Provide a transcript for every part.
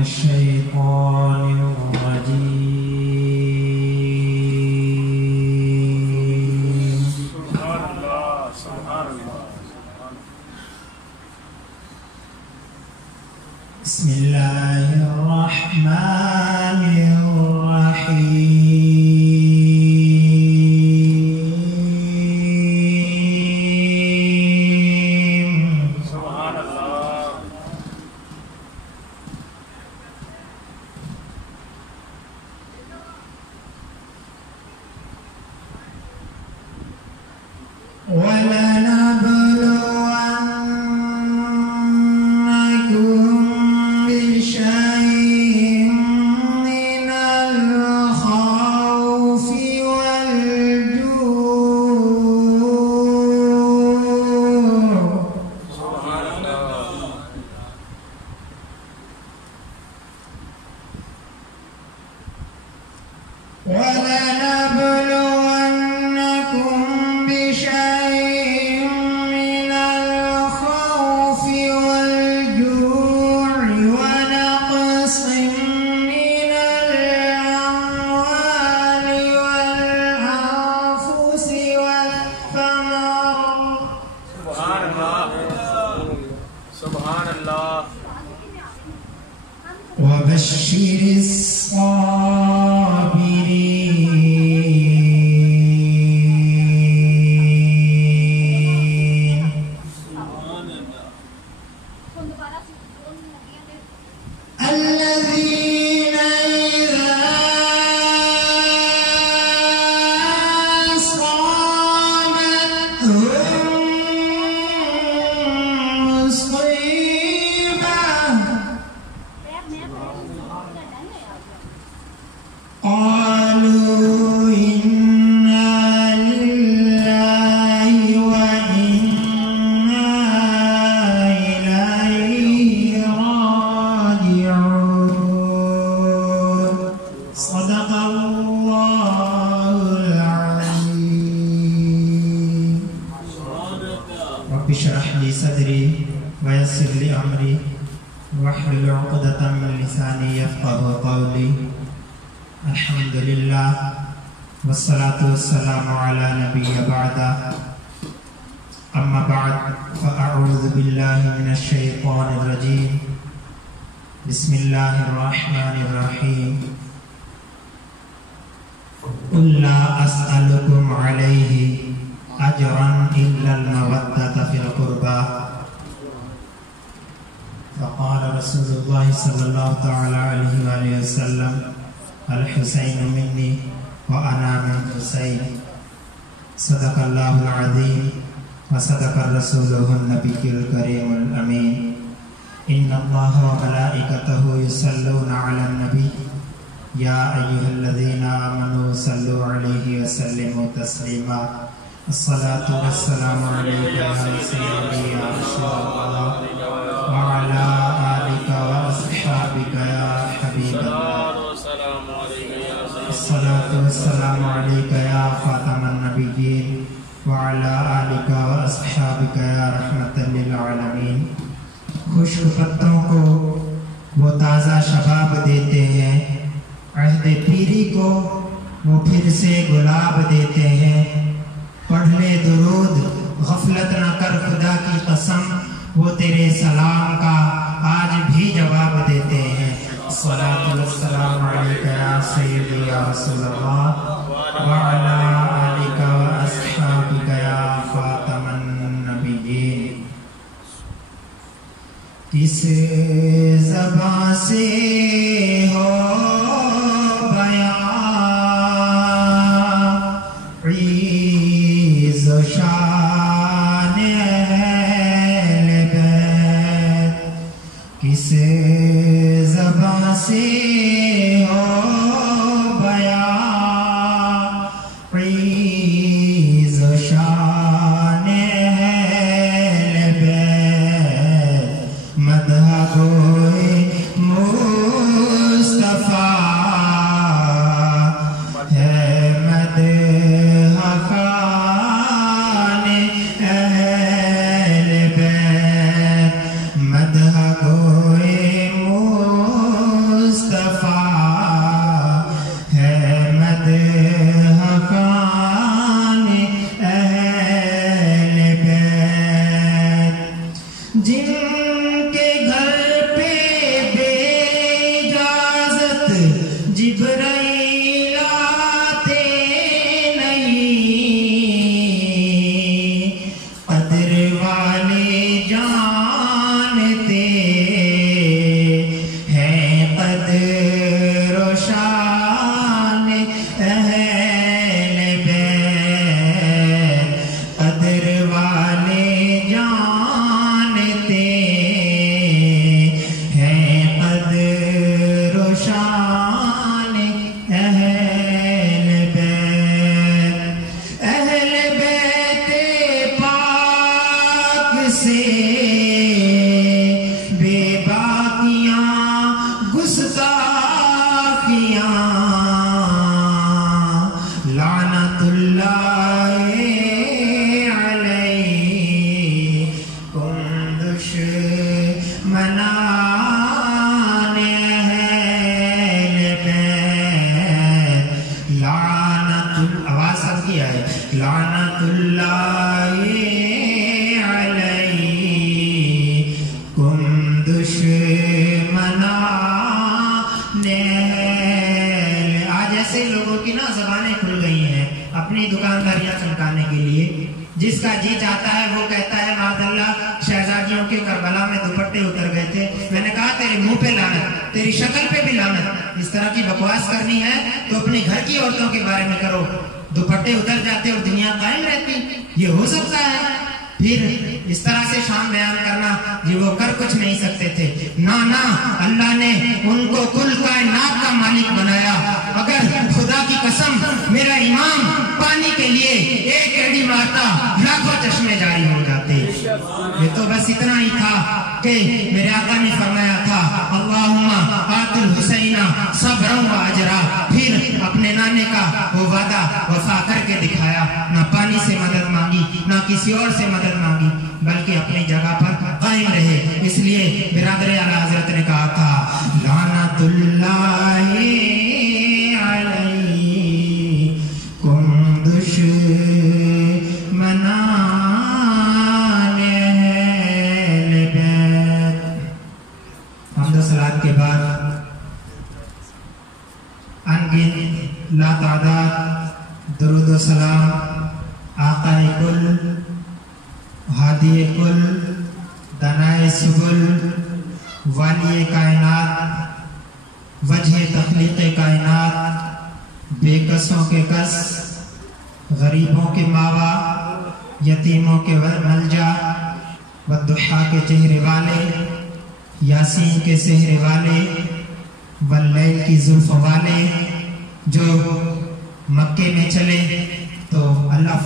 الشيطان الرجيم. سبحان الله سبحان الله. بسم الله الرحمن الرحيم. وبشر الصابرين. الذين إذا أصابتهم مصيبة قالوا إنا لله وإنا إليه راجعون. صدق الله العظيم. رب اشرح لي صدري ويسر لي أمري واحلل عقدة من لساني يفقهوا قولي. الحمد لله والصلاة والسلام على نبي بعد. أما بعد فأعوذ بالله من الشيطان الرجيم. بسم الله الرحمن الرحيم. قل لا أسألكم عليه أجرا إلا المودة في القربى. فقال رسول الله صلى الله تعالى عليه وآله وسلم الحسين مني وأنا من حسين. صدق الله العظيم وصدق رسوله النبي الكريم الأمين. إن الله وملائكته يصلون على النبي يا أيها الذين آمنوا صلوا عليه وسلموا تسليما. الصلاة والسلام عليك يا سيدي يا رسول الله وعلى آلك وأصحابك يا حبيب الله. الصلاة والسلام عليك يا خاتم النبيين وعلى آلك وأصحابك يا رحمة للعالمين. خشک پتوں کو وہ تازہ شباب دیتے ہیں، عہد پیری کو وہ پھر سے گلاب دیتے ہیں. پڑھ لے درود غفلت نہ کر خدا کی قسم، وہ تیرے سلام کا آج بھی جواب دیتے ہیں. الصلاة والسلام علیک یا سیدی یا رسول اللہ وعلی آلک واصحابک یا خاتم النبیین. کس زبان سے ہو بیان عیز و شان اہل بیت. کس زبان سے ہو بیان عیز و شان اہل بیت. مدح گوئے مصطفیٰ ہے مدح خوان اہل بیت. مدح گوئے مصطفیٰ جن کے گھر پہ بے اجازت جبرائیل آتے نہیں، قدر والے جانتے ہیں قدر و شان اہل بیت، قدر والے جانتے ہیں قدر و شان اہل بیت، اہل بیت پاک سے بے باکیاں گستاخیاں، لعنت اللہ علیکم دشمنان اہل بیت، لعنت آواز سب کی آئے، لعنت اللہ علیکم دشمنان اہل۔ آج ایسے لوگوں کی نا زبانیں کھل گئی ہیں اپنی دکانداریاں چمکانے کے لیے، جس کا جی چاہتا ہے وہ کہتا ہے معاذ اللہ شہزادیوں کے کربلا میں دوپٹے اتر گئے تھے۔ میں نے کہا تیرے منہ پہ لعنت، تیری شکل پہ بھی لعنت۔ اس طرح کی بکواس کرنی ہے تو اپنے گھر کی عورتوں کے بارے میں کرو، دوپٹے اتر جاتے اور دنیا قائم رہتی، یہ ہو سکتا ہے؟ پھر اس طرح سے شان بیان کرنا جی وہ کر کچھ نہیں سکتے تھے، نہ اللہ نے ان کو کل کائنات کا مالک بنایا۔ اگر خدا کی قسم میرا امام پانی کے لیے ایک ایڑی مارتا لاکھوں چشمے جاری ہو جاتے۔ یہ تو بس اتنا ہی تھا کہ میرے آقا نے فرمایا تھا اللہم آت الحسین صبرا و اجرا، پھر اپنے نانے کا وہ وعدہ وفا کر کے دکھایا، نہ پانی سے مدد مانگی نہ کسی اور سے مدد مانگی، بلکہ اپنی جگہ پر قائم رہے۔ اس لیے برادر اعلی حضرت نے کہا تھا لعنت اللہ علیکم دشمنان اہل بیت۔ حمد و صلات کے بعد انگن لا تعداد درود و سلام آقا کل، ہادی کل، دنائے سبل، والی کائنات، وجہ تخلیق کائنات، بے کسوں کے کس، غریبوں کے ماوا، یتیموں کے ملجا، والضحیٰ کے چہرے والے، یاسین کے سہرے والے، واللیل کی زلف والے، جو مکے میں چلے تو اللہ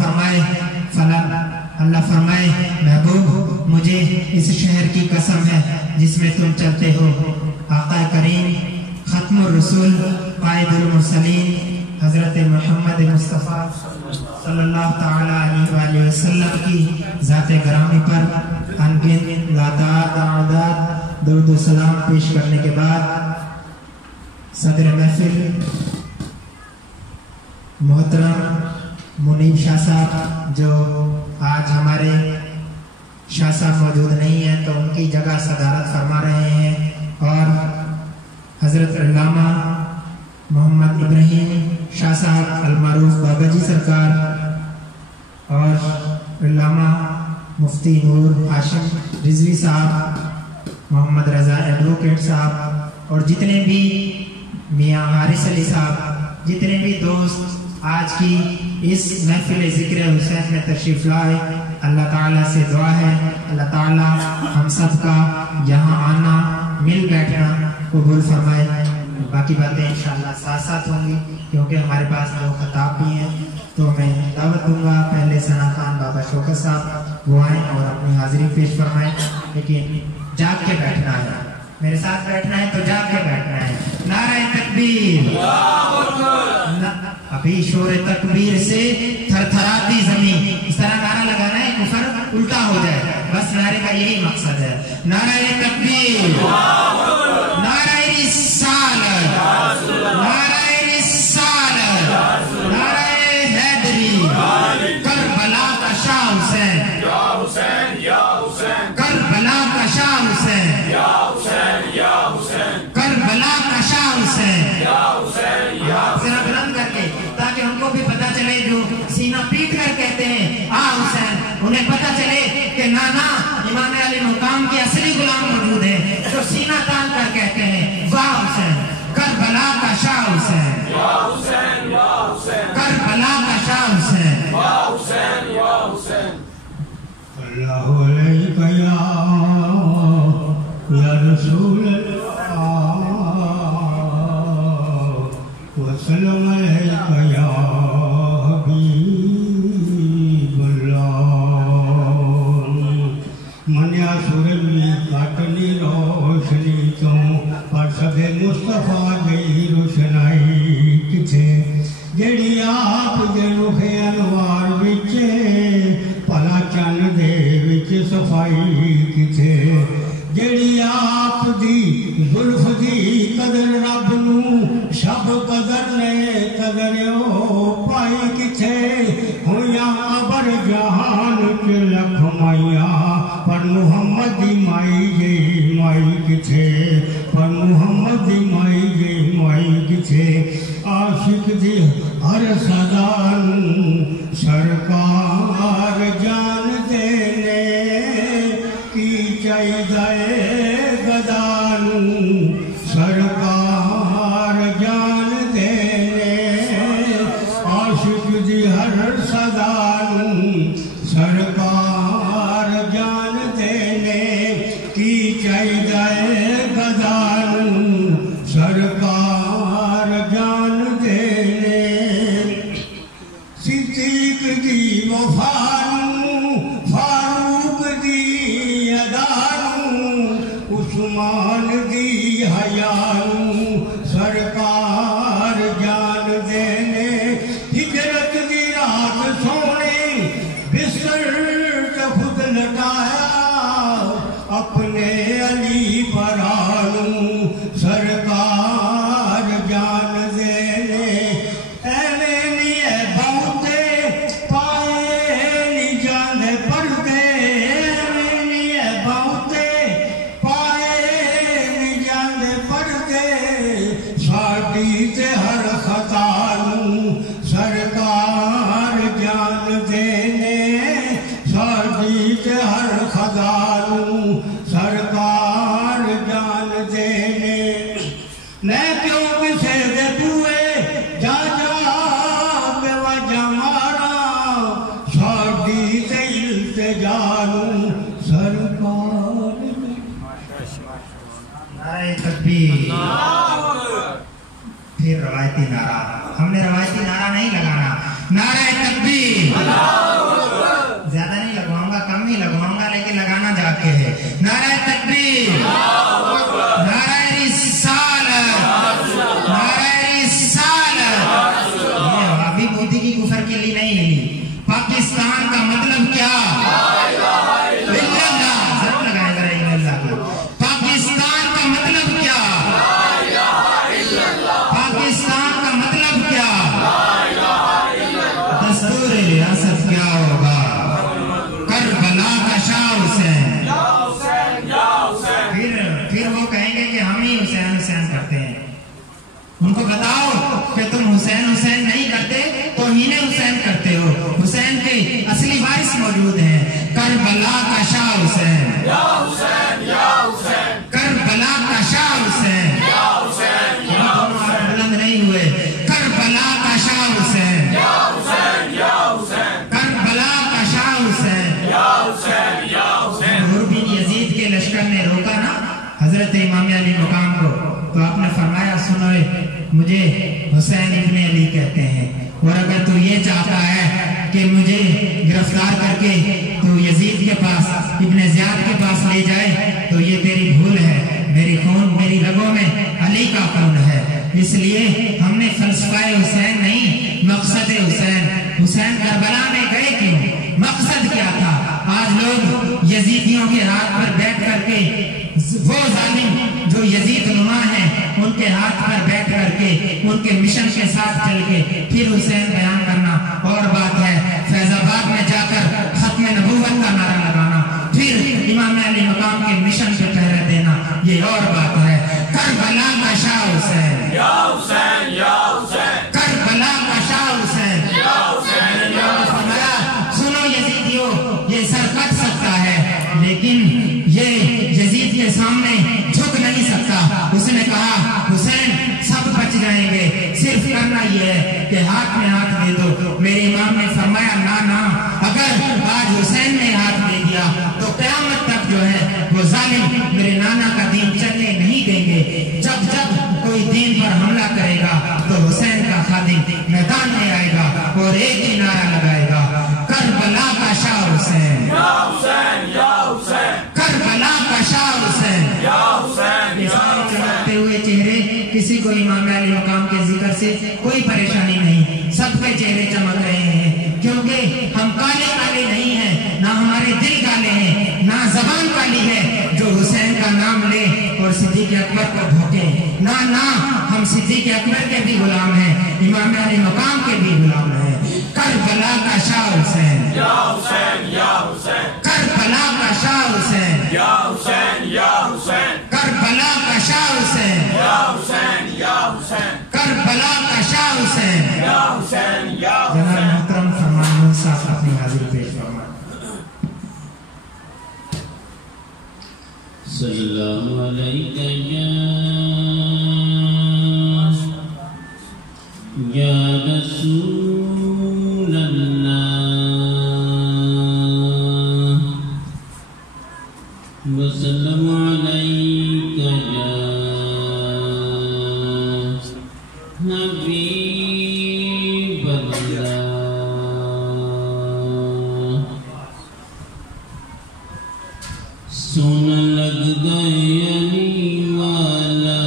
فرمائے محبوب مجھے اس شہر کی قسم ہے جس میں تم چلتے ہو۔ آقا کریم ختم الرسول قائد المرسلین حضرت محمد مصطفیٰ صلی اللہ تعالی علیہ وآلہ وسلم کی ذات گرامی پر انگن لاتعداد درود و سلام پیش کرنے کے بعد صدر محفل محترم منیب شاہ صاحب، جو آج ہمارے شاہ صاحب موجود نہیں ہیں تو ان کی جگہ صدارت فرما رہے ہیں، اور حضرت علامہ محمد ابراہیم شاہ صاحب المعروف بابا جی سرکار، اور علامہ مفتی نور ہاشم رضوی صاحب، محمد رضا ایڈوکیٹ صاحب، اور جتنے بھی میاں حارث علی صاحب، جتنے بھی دوست آج کی اس محفل ذکر حسین میں تشریف لائے، اللہ تعالیٰ سے دعا ہے اللہ تعالیٰ ہم سب کا یہاں آنا مل بیٹھنا قبول فرمائے۔ باقی باتیں انشاءاللہ ساتھ ساتھ ہوں گی کیونکہ ہمارے پاس دو خطاب بھی ہیں، تو میں دعوت دوں گا پہلے ثنا خان بابا شوکت صاحب وہ آئیں اور اپنی حاضری پیش فرمائیں، لیکن جاگ کے بیٹھنا ہے، میرے ساتھ بیٹھنا ہے تو جاگ کے بیٹھنا ہے۔ نعرہ تکبیر، ابھی شور تکبیر سے تھر تھراتی زمین، اس طرح نعرہ لگانا ہے کفر الٹا ہو جائے، بس نعرے کا یہی مقصد ہے۔ نعرہ تکبیر، نعرہ رسالت، نعرہ رسالت، نعرہ حیدری، کربلا کا شاہ حسین، کربلا کہ نانا امام علی مقام کے اصلی غلام موجود ہیں جو سینہ تان کر کہتے ہیں واہ حسین کربلا کا شاہ حسین یا حسین یا حسین کربلا کا شاہ حسین یا حسین یا حسین اللہ علیہ یا رسول اللہ وسلم علیہ یا حبیب اللہ منیا سورمی کاٹنی روشنی تو پر سب مصطفیٰ گئی روشنائی کتھے جڑی آپ دے رخ انوار وچے پلا چن دے وچ صفائی کتھے جڑی آپ دی زلف دی قدر رب نو شب قدر نے قدر او پائی کتھے ہویا ابر جہان کے لکھ مائیا پر محمد دی مائی جے مائی کتھے پر محمد دی مائی جے مائی کتھے عاشق دی ہر صدا نو سرکار جان دینے کی چاہیے گدا نو سرکار جان دینے عاشق دی ہر صدا نو سرکار جان دینے کی چاہیے گدا نو سرکار جان دینے صدیق دی وفا نو فاروق دی ادا نو عثمان دی حیا نو سرکار جان دینے ہجرت دی رات سونے بستر تے خود لٹایا اپنے علی برانو سرکار جان دینے ایویں نہیں ہے بہتے پائے نہیں جاندے پڑھتے ایویں نہیں ہے بہتے پائے نہیں جاندے پڑھتے ساڈی تے ہر خطا نو سرکار جان دینے ساڈی تے ہر خطا نو سرکار جان دینے میں کیوں کسے دے بوئے جا جا بے وجہ مارا ساڈی تے التجا نو سرکار نعرہ تکبیر پھر روایتی نعرہ ہم نے روایتی نعرہ نہیں لگانا نعرہ تکبیر زیادہ نہیں لگواؤں گا کم نہیں لگواؤں گا لیکن لگانا جا کے ہے نعرہ تکبیر نعرہ رسالت نعرہ رسالت یہ وہابی بودھی کی کفر کے لیے نہیں ہلی پاکستان کا مطلب کیا ضرور لگائے ذرا اللہ کو پاکستان کا مطلب کیا پاکستان کا مطلب کیا دستور ریاست کیا ہوگا کربلا کا شاہ حسین پھر وہ کہیں گے کہ ہم ہی حسین حسین کرتے ہیں ان کو بتاؤ کہ تم حسین حسین نہیں کرتے توہین حسین کرتے ہو حسین کے اصلی وارث موجود ہیں کربلا کا شاہ حسین کربلا کا شاہ حسین دونوں ہاتھ بلند نہیں ہوئے کربلا کا شاہ حسین کربلا کا شاہ حسین بن یزید کے لشکر نے روکا نا حضرت امام علی مقام کو تو آپ نے فرمایا سنو مجھے حسین ابن علی کہتے ہیں اور اگر تو یہ چاہتا ہے کہ مجھے گرفتار کر کے تو یزید کے پاس ابن زیاد کے پاس لے جائے تو یہ تیری بھول ہے میری خون میری رگوں میں علی کا خون ہے اس لیے ہم نے فلسفہ حسین نہیں مقصد حسین حسین کربلا میں گئے کیوں مقصد کیا تھا آج لوگ یزیدیوں کے ہاتھ پر بیٹھ کر کے وہ ظالم جو یزید نما ہیں ان کے ہاتھ پر بیٹھ کر کے ان کے مشن کے ساتھ چل کے پھر حسین بیان کرنا اور بات ہے فیض آباد میں جا کر ختم نبوت کا نعرہ لگانا پھر امام علی مقام کے مشن پہ پہرے دینا یہ اور بات ہے کربلا کا شاہ حسین کربلا کا شاہ حسین فرمایا سنو یزیدیوں یہ سر کٹ سکتا دی ہے کہ ہاتھ میں ہاتھ دے دو. میرے امام نے فرمایا نانا اگر آج حسین نے ہاتھ دے دیا تو قیامت تک جو ہے وہ ظالم میرے نانا کا دین چلنے نہیں دیں گے. جب جب کوئی دین پر حملہ کرے گا تو حسین کا خادم میدان میں آئے گا اور ایک ہی نعرہ لگائے گا کربلا کا شاہ حسین یا حسین یا حسین, کربلا کا شاہ حسین یا حسین یا حسین. چمکتے ہوئے چہرے, کسی کو امام علی مقام کے ذکر سے کوئی پریشانی نہیں, سب کے چہرے چمک رہے ہیں کیونکہ ہم کالے کالے نہیں ہیں, نہ ہمارے دل کالے ہیں, نہ زبان کالی ہے جو حسین کا نام لے اور صدیق اکبر کو بھوکے. نہ ہم صدیق اکبر کے بھی غلام ہیں, امام علی مقام کے بھی غلام ہیں. کربلا کا شاہ حسین یا حسین یا حسین, کربلا کا شاہ حسین یا حسین یا حسین, کربلا کا شاہ حسین یا حسین یا حسین, کربلا کا شاہ حسین یا حسین یا حسین. جناب محترم فرمان صاحب اپنی حاضری پیش فرمائیں. صلی اللہ علیہ یا رسول اللہ وسلم علیک یا حبیب اللہ. سونا لگدا علی والا,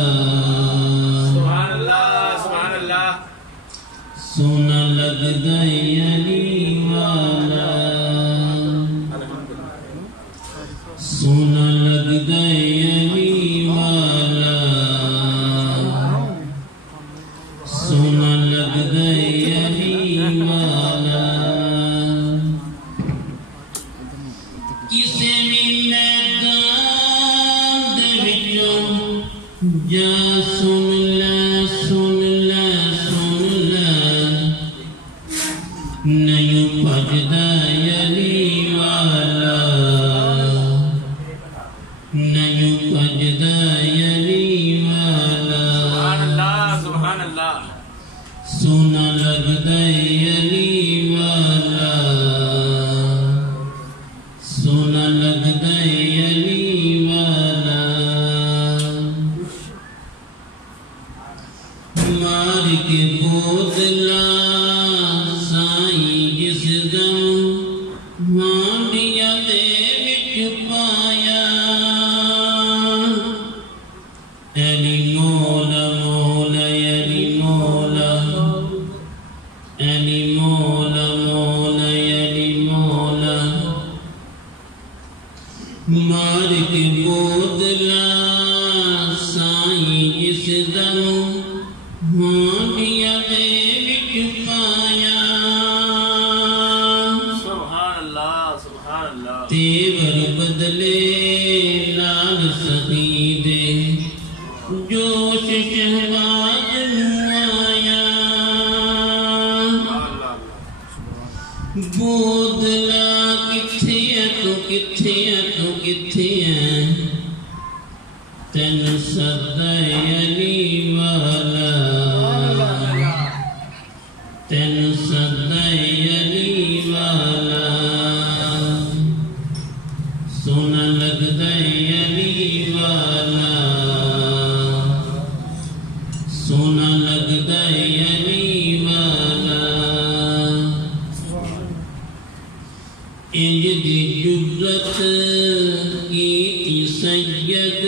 سبحان اللہ سبحان اللہ, سونا لگدا علی والا, سونا لگدا علی والا, سونا لگدا علی والا. کسے بھی میدان دے وچوں جا سن لے سن لے سن لے, نہیں بھجدا علی والا, نہیں بھجدا علی والا. سبحان اللہ, سونا لگدا علی والا, سونا لگدا علی والا. مار کے بوتلا سائیں جس دم ہانڈیاں دے وچ پایا, علی مولا مولا علی مولا, علی مولا مولا علی مولا. مار کے بوتلا سائیں جس دم ہانڈیاں دے وچ پایا, سبحان اللہ سبحان اللہ. تیور بدلے لال سخی دے جوش شہباز آیا, بودلا کتھے ہے تو کتھے ہے تو کتھے ہے, تین سدا علی والا, تین سدا علی والا. سونا لگدا علی والا, سونا لگدا علی والا. انج دی جرت کی سید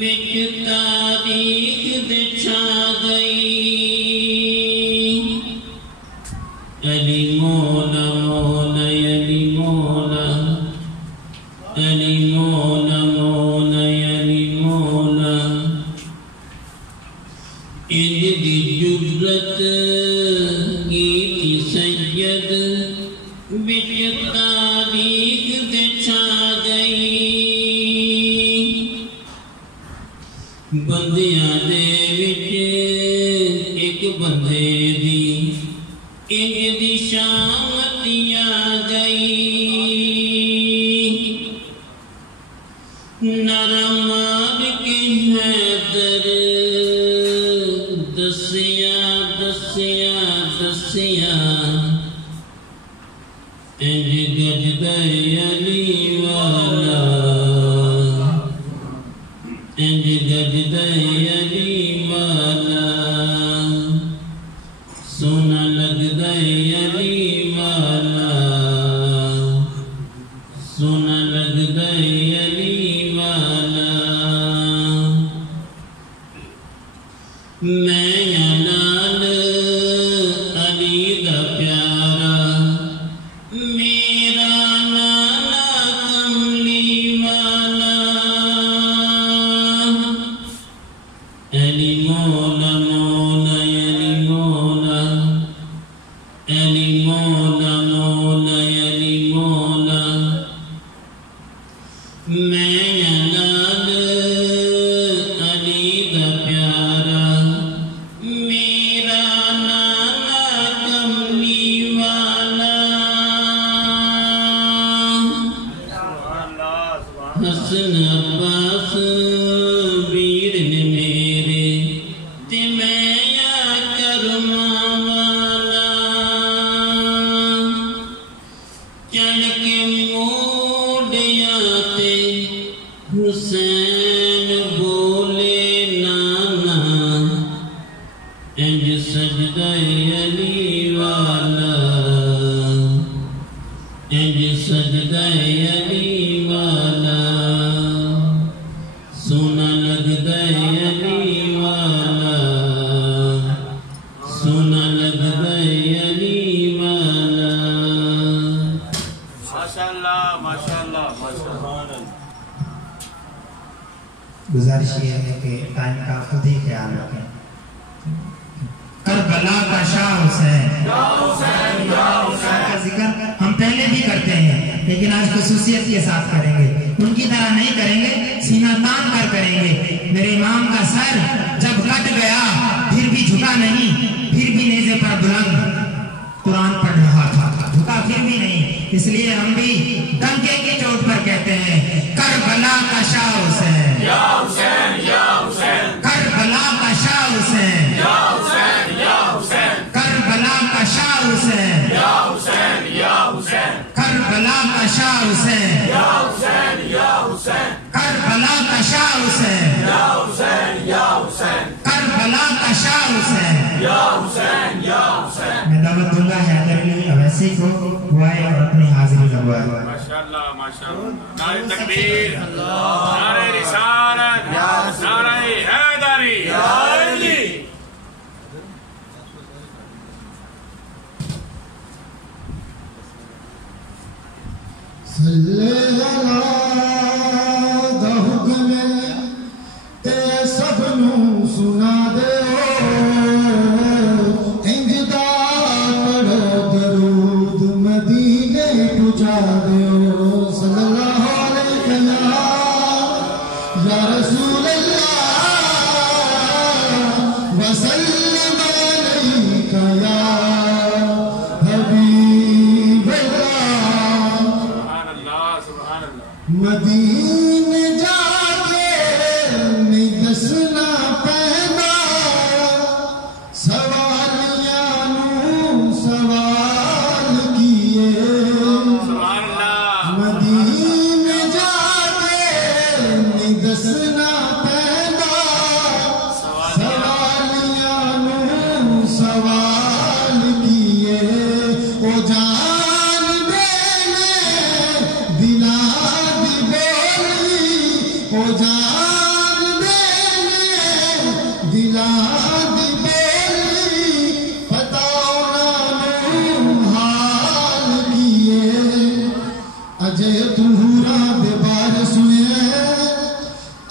وچ تاریخ دے چھا گئی, علی مولا مولا علی مولا, علی مولا مولا علی مولا. انج دی جرت کی سید وچ تاریخ دے چھا گئی, بندیاں دے وچ ایک بندے دی انج دی شامت آ گئی. نرم آب کے حیدر دسیا دس والا انج گدائے علی والا سونا لگدا علی والا سونا لگدا علی والا میں نال علی دا پیارا میرا نانا کملی والا علی مولا مولا علی مولا علی مولا مولا علی مولا میں نال علی دا پیارا میرا نانا کملی والا حسن عباس ویر نے میرے تے میں یا کرما والا چڑھ کے موڈیاں تے حسین بولے نانا انج سجدہ علی والا انج سجدہ علی والا سونا لگدا علی والا سونا لگدا علی والا ماشاءاللہ ماشاءاللہ ماشاءاللہ. گزارش یہ ہے کہ ٹائم کا خود ہی خیال رکھیں. کربلا کا شاہ حسین کا ذکر ہم پہلے بھی کرتے ہیں لیکن آج خصوصیت کے ساتھ کریں گے. ان کی طرح نہیں کریں گے, سینہ تان کر کریں گے. میرے امام کا سر جب کٹ گیا پھر بھی جھکا نہیں, پھر بھی نیزے پر بلند قرآن پڑھ رہا تھا, جھکا پھر بھی نہیں. اس لیے ہم بھی ڈنکے کی چوٹ پر کہتے ہیں کربلا کا شاہ حسین, یا حسین یا حسین, کربلا کا شاہ حسین, یا حسین یا حسین, کربلا کا شاہ حسین, یا حسین یا حسین, کربلا کا شاہ حسین, یا حسین یا حسین, کربلا کا شاہ حسین, یا حسین یا حسین, کربلا کا شاہ حسین. یا حسین یا حسین. میں دعوت دوں گا حیدر علی اویسی کو دعائیں اور اپنی حاضری لگوائے. ماشاءاللہ ماشاءاللہ. نعرہ تکبیر, نعرہ رسالت, نعرہ حیدری. صلی اللہ دا حکم تے سب نو سنا دے انجدا پڑھو درود مدینے پہنچا دے. صلی اللہ علیہ یا رسول اللہ وسلم علیک یا حبیب اللہ. مدین جا کے نہیں دسنا پہنا سوالیاں نو سوال کیے. مدین جا کے نہیں دسنا پہنا سوالیاں نو سوال کیے. او جان دینے دلا او جان دینے دلا دی بولی پتا نو حال کیے. اجے تہورا دے بار سنے,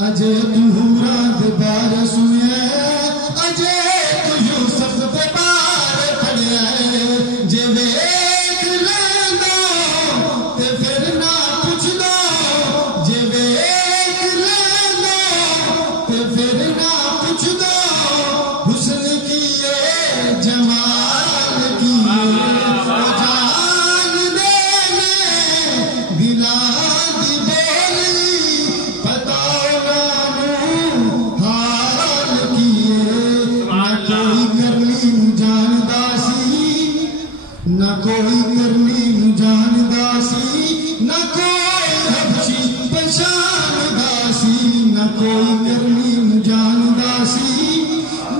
اجے تہورا دے بار سنے, اجے تو یوسف دے بار پڑھے. جے ویکھ لیندو تے پھر نہ پوچھ دو, جے ویکھ لیندو تے پھر نہ پوچھ دو. حسن کیے جمال کیے, او جان دینے دلا دی بولی پتا نہ کوئی کرنی جاندا سی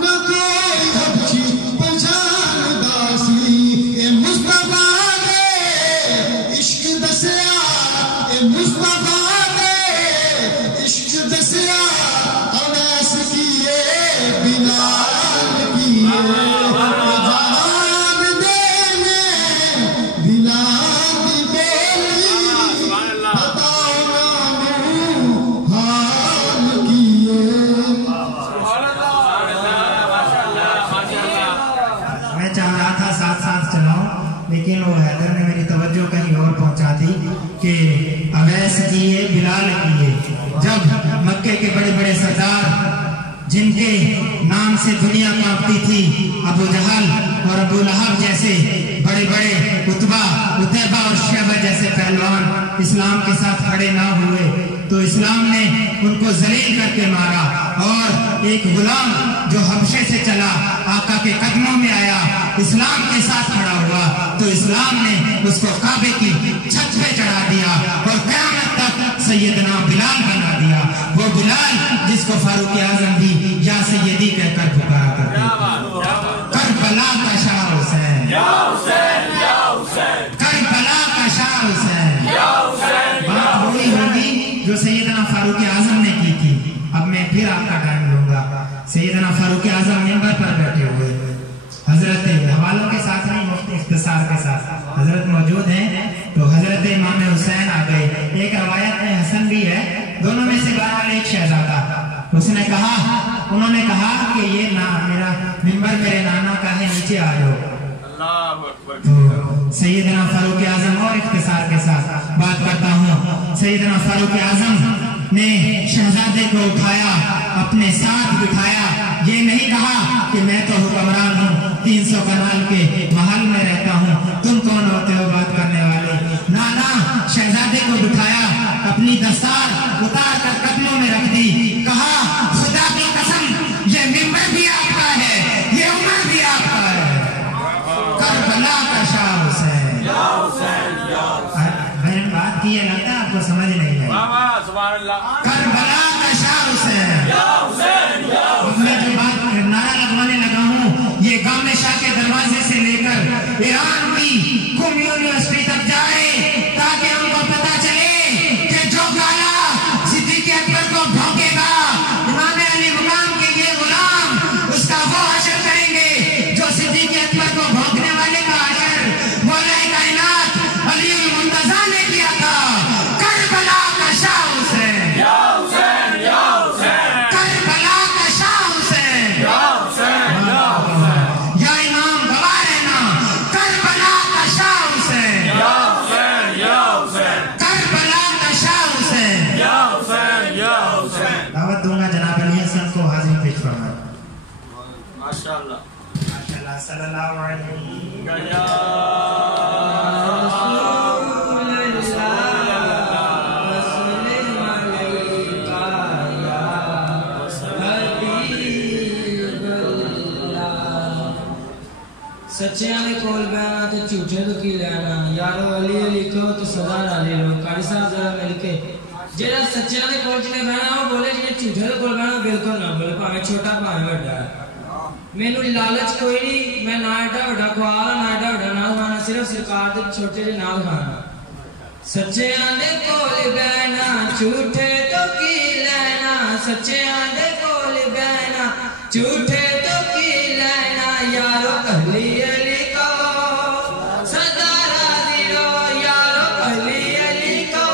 نہ کوئی حبشی پہچاندا سی اے مصطفیٰ دے عشق دسیا اے مصطفیٰ دے عشق دسیا اویس کیے بلال کیے جان دینے بلال دی بولی بتاؤ نانو حال کیے میں چاہ رہا تھا ساتھ ساتھ چلاؤں لیکن وہ حیدر نے میری توجہ کہیں اور پہنچا دی کہ اویس کیے بلال کیے. جب مکے کے بڑے بڑے سردار جن کے نام سے دنیا کانپتی تھی ابو جہل اور ابو لہب جیسے بڑے بڑے عتبہ عتیبہ اور شیبہ جیسے پہلوان اسلام کے ساتھ کھڑے نہ ہوئے تو اسلام نے ان کو ذلیل کر کے مارا. اور ایک غلام جو حبشے سے چلا آقا کے قدموں میں آیا اسلام کے ساتھ کھڑا ہوا تو اسلام نے اس کو کعبے کی چھت پہ چڑھا دیا اور قیامت تک سیدنا بلال بنا دیا. وہ بلال جس کو فاروق اعظم بھی یا سیدی کہہ کر پکارا کرتے کربلا کا شاہ حسین کربلا کا شاہ حسین. بات وہی ہوگی جو سیدنا فاروق اعظم نے کی تھی. اب میں پھر آپ کا ٹائم لوں گا. سیدنا فاروق اعظم منبر پر بیٹھے ہوئے حضرت حوالوں کے ساتھ نہیں مفت اختصار کے ساتھ حضرت موجود ہیں تو حضرت امام حسین آ گئے. ایک روایت میں حسن بھی ہے. دونوں میں سے بہرحال ایک شہزادہ اس نے کہا انہوں نے کہا کہ یہ میرا منبر میرے نانا کا ہے نیچے آ جاؤ. تو سیدنا فاروق اعظم اور اختصار کے ساتھ بات کرتا ہوں. سیدنا فاروق اعظم نے شہزادے کو اٹھایا اپنے ساتھ بٹھایا. یہ نہیں کہا کہ میں تو حکمران ہوں 300 کنال کے محل میں رہتا ہوں تم کون ہوتے ہو بات کرنے والے. نانا شہزادے کو بٹھایا اپنی دستار اتار کر قدموں میں رکھ دی. کہا خدا کی قسم یہ منبر بھی آپ کا ہے یہ عمر بھی آپ کا ہے. کربلا کا شاہ حسین. میں نے بات کی ہے لگتا ہے آپ کو سمجھ نہیں آئی. کربلا کا شاہ حسین. میں جو بات نعرہ لگوانے لگا ہوں یہ گام شاہ کے دروازے سے لے کر ایران کی قم یونیورسٹی تک جائے تاکہ ہم کو پتا چلے کہ جو گالا صدیق اکبر کو بھونکے گا امام علی مقام کے یہ غلام اس کا وہ حشر کریں گے جو صدیق اکبر کو بھونکنے والے کا حشر مولا کائنات علی المنتظر نے کیا تھا. کربلا کا شاہ حسین. کربلا کا شاہ حسین. یا امام گواہ رہنا کربلا کا شاہ حسین. کربلا کا شاہ حسین. دعوت دوں گا جناب علی حسن کو حاضر پیش فرمائیں. ماشاءاللہ ماشاءاللہ صلی اللہ علیہ سچیاں دے کول بینا تے جھوٹے تو کی لینا. یارو علی علی کہو تو سدا نہ لے لو. قاری صاحب ذرا مل کے جڑا سچیاں دے کول جنے بینا وہ بولے جڑے جھوٹے دے کول بینا بالکل نہ بولے بھاویں چھوٹا بھاویں بڑا. مینوں لالچ کوئی نہیں. میں نہ ایڈا بڑا خوال نہ ایڈا بڑا نہ کھانا صرف سرکار دے چھوٹے دے نال کھانا. سچیاں دے کول بینا جھوٹے تو کی لینا. سچیاں دے کول بینا جھوٹے تو کی لینا. یارو علی علی کو صدا راضی رو. یارو علی علی کو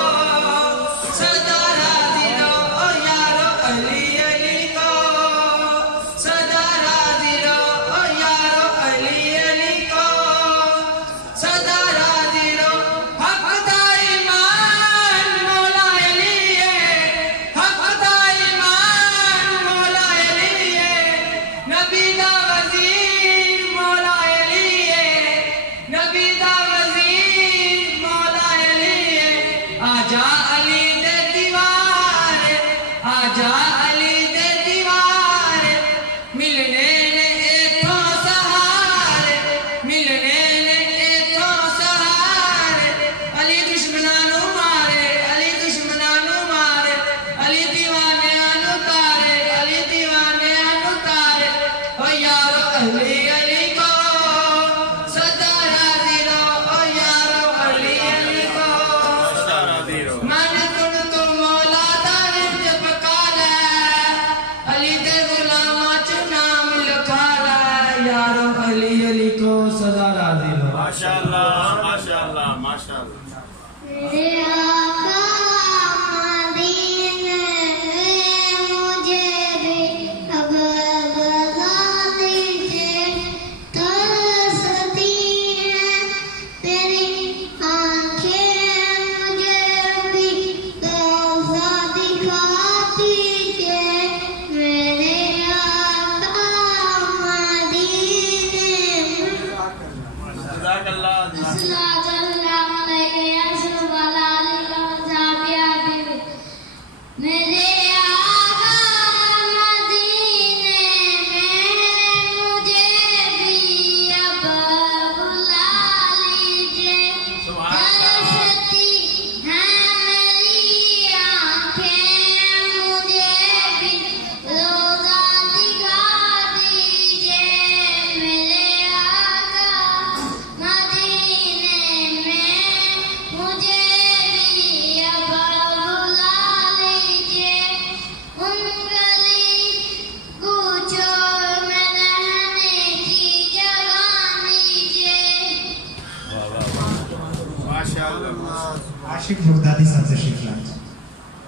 صدا راضی رو. یارو علی علی کو صدا راضی رو. یارو علی علی کو صدا راضی رو. حق دا ایمان مولا علی ہے. حق دا ایمان مولا علی ہے.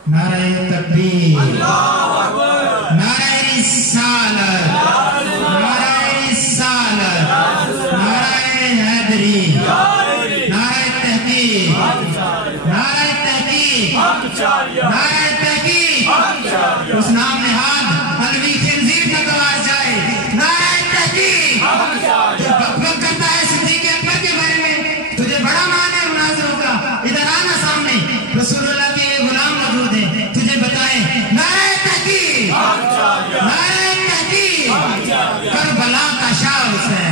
نعرہ تکبیر، نعرہ رسالت، نعرہ رسالت، نعرہ حیدری، نعرہ تحقیق، نعرہ تحقیق، نعرہ تحقیق، اس نام نہاد علوی خنزیر کا گواہ جائے، نعرہ تحقیق۔ جو بک بک کرتا ہے صدیق اکبر کے بارے میں، تجھے بڑا مان ہے مناظروں کا، ادھر آنا سامنے، رسول اللہ کے غلام موجود ہیں، تجھے بتائیں نعرہ تحقیق، نعرہ تحقیق۔ کربلا کا شاہ حسین،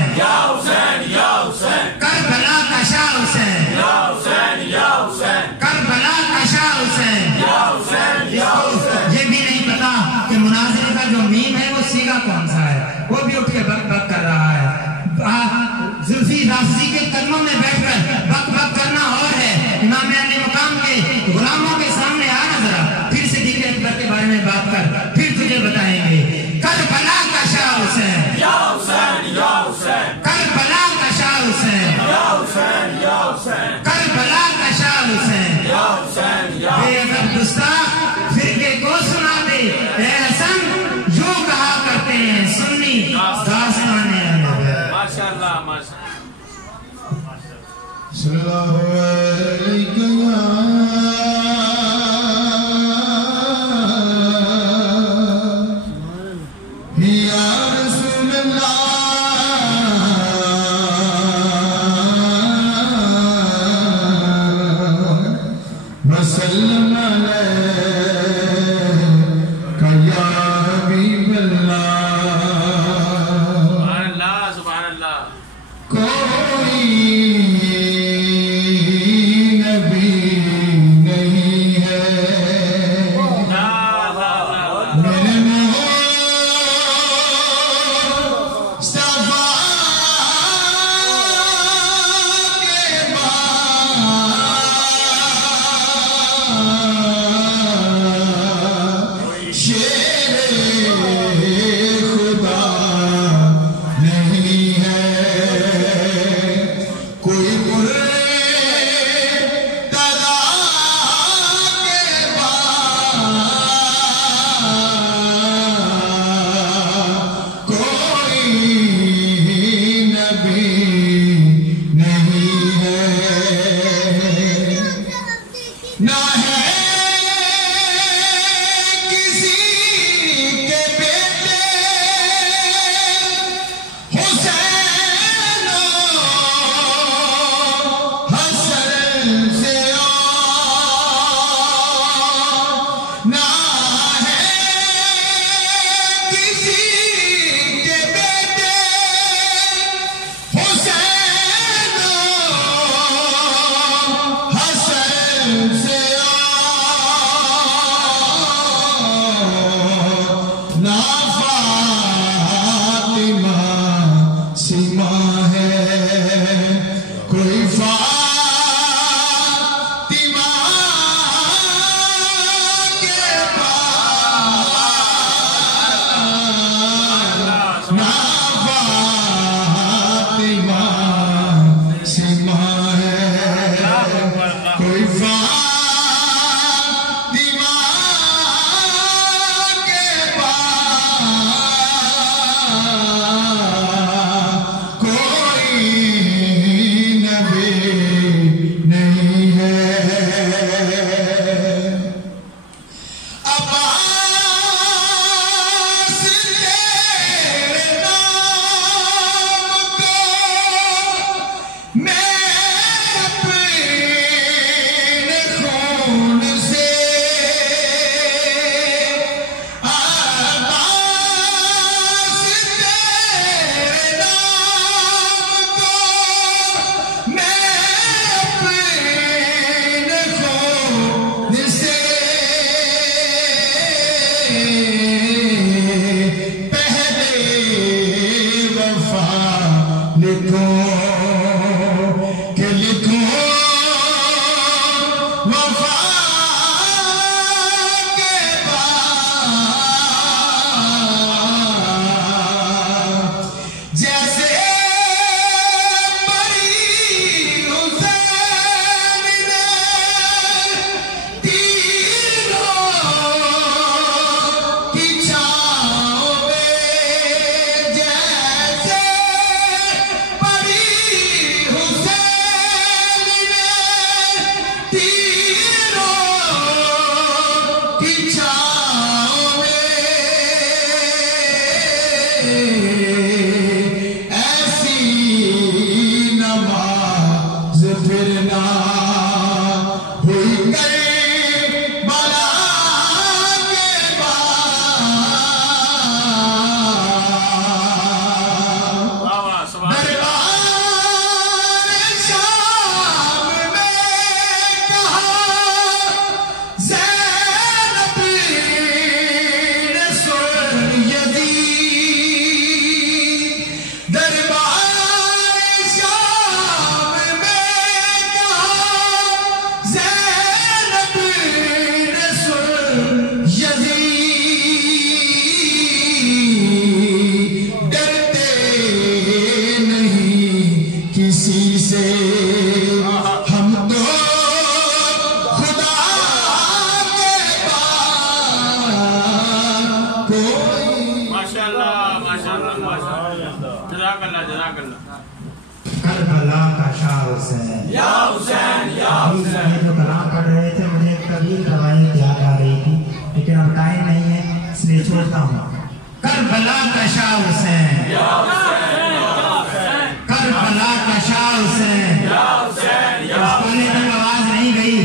کربلا کا شاہ حسین، کربلا کا شاہ حسین۔ یہ بھی نہیں پتا کہ مناظرے کا جو میم ہے وہ سیگا کون سا ہے، وہ بھی اٹھ کے بک بک کر رہا ہے۔ زلفی رافضی کے قدموں میں بیٹھ کر بک بک کرنا اور ہے، امام علی مقام کے غلاموں کے سامنے آنا ذرا، پھر صدیق اکبر کے بارے میں بات کر، پھر تجھے بتائیں گے کربلا کا شاہ حسین، کربلا کا شاہ حسین، کربلا کا شاہ حسین۔ بے ادب گستاخ فرقے کو سنا دے اے حسن، جو کہا کرتے ہیں سنی داستان ماشاءاللہ ماشاءاللہ۔ صلی اللہ علیہ یا رسول اللہ وسلم علیک یا حبیب اللہ۔ سبحان اللہ سبحان اللہ۔ کوئی نبی نہیں ہے میرے مصطفیٰ کے بعد، کی چھاؤں میں ایسی نماز پھر نہ ہوئی کربلا کے بعد کربلا کا شاہ حسین یا حسین یا حسین جو کلام پڑھ رہے تھے مجھے ایک طویل روایت یاد آ رہی تھی لیکن اب ٹائم نہیں ہے اس لیے چھوڑتا ہوں کربلا کا شاہ حسین یا حسین کربلا کا شاہ حسین یا حسین اس کالے تک آواز نہیں گئی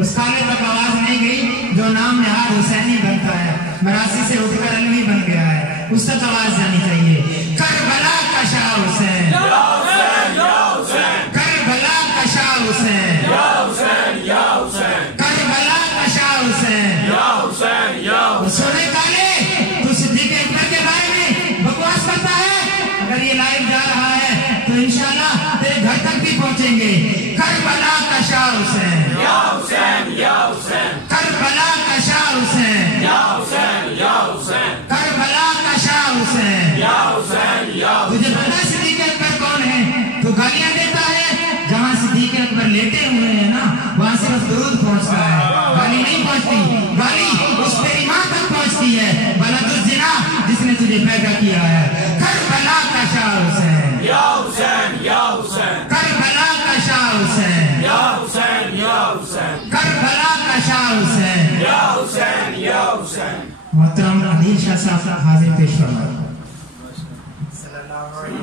اس کالے تک آواز نہیں گئی جو نام نہاد حسینی بنتا ہے مراسی سے اٹھ کر علوی بن گیا ہے اس تک آواز جانی چاہیے کربلا کا شاہ حسین کربلا کا شاہ حسین کربلا کا شاہ حسین سونے کالے تو صدیق اکبر کے بارے میں بکواس کرتا ہے اگر یہ لائیو جا رہا ہے تو انشاءاللہ تیرے گھر تک بھی پہنچیں گے کربلا کا شاہ حسین کربلا کا شاہ حسین کربلا کا شاہ حسین تجھے پتہ صدیق اکبر کون ہے تو گالیاں دیتا ہے جہاں صدیق اکبر لیٹے ہوئے ہیں نا وہاں صرف درود پہنچتا ہے گالی نہیں پہنچتی گالی اس تیری ماں تک پہنچتی ہے ولد الزنا جس نے تجھے پیدا کیا ہے کربلا کا شاہ حسین کربلا کا شاہ حسین کربلا کا شاہ حسین محترم عادل شاہ صاحب حاضر پیش فرمائیں صلی اللہ علیہ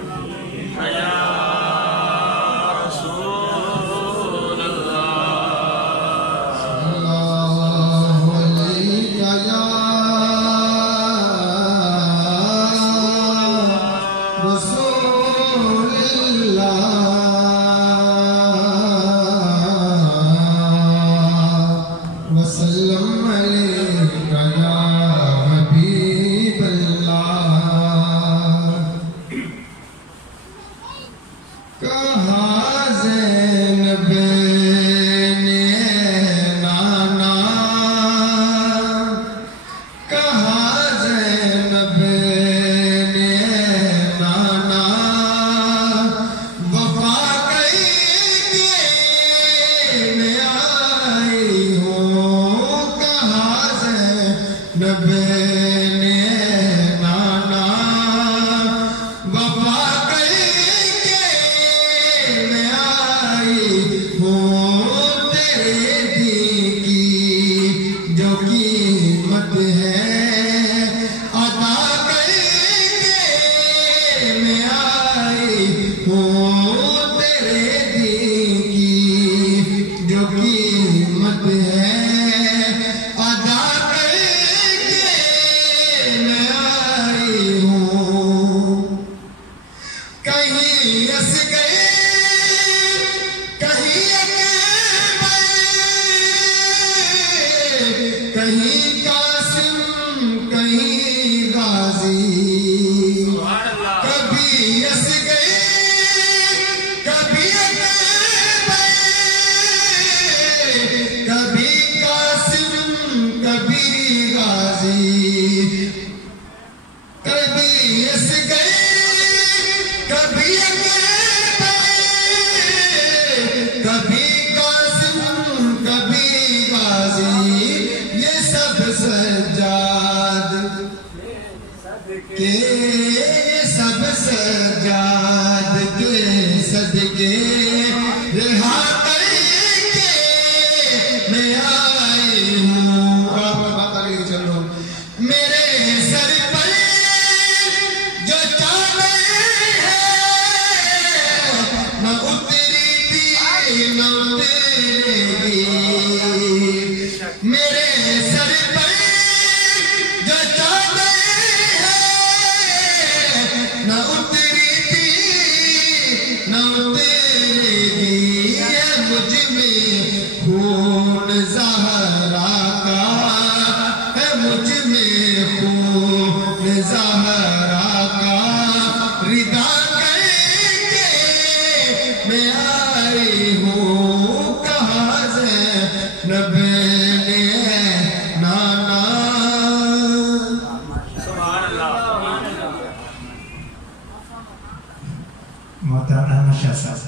شاہ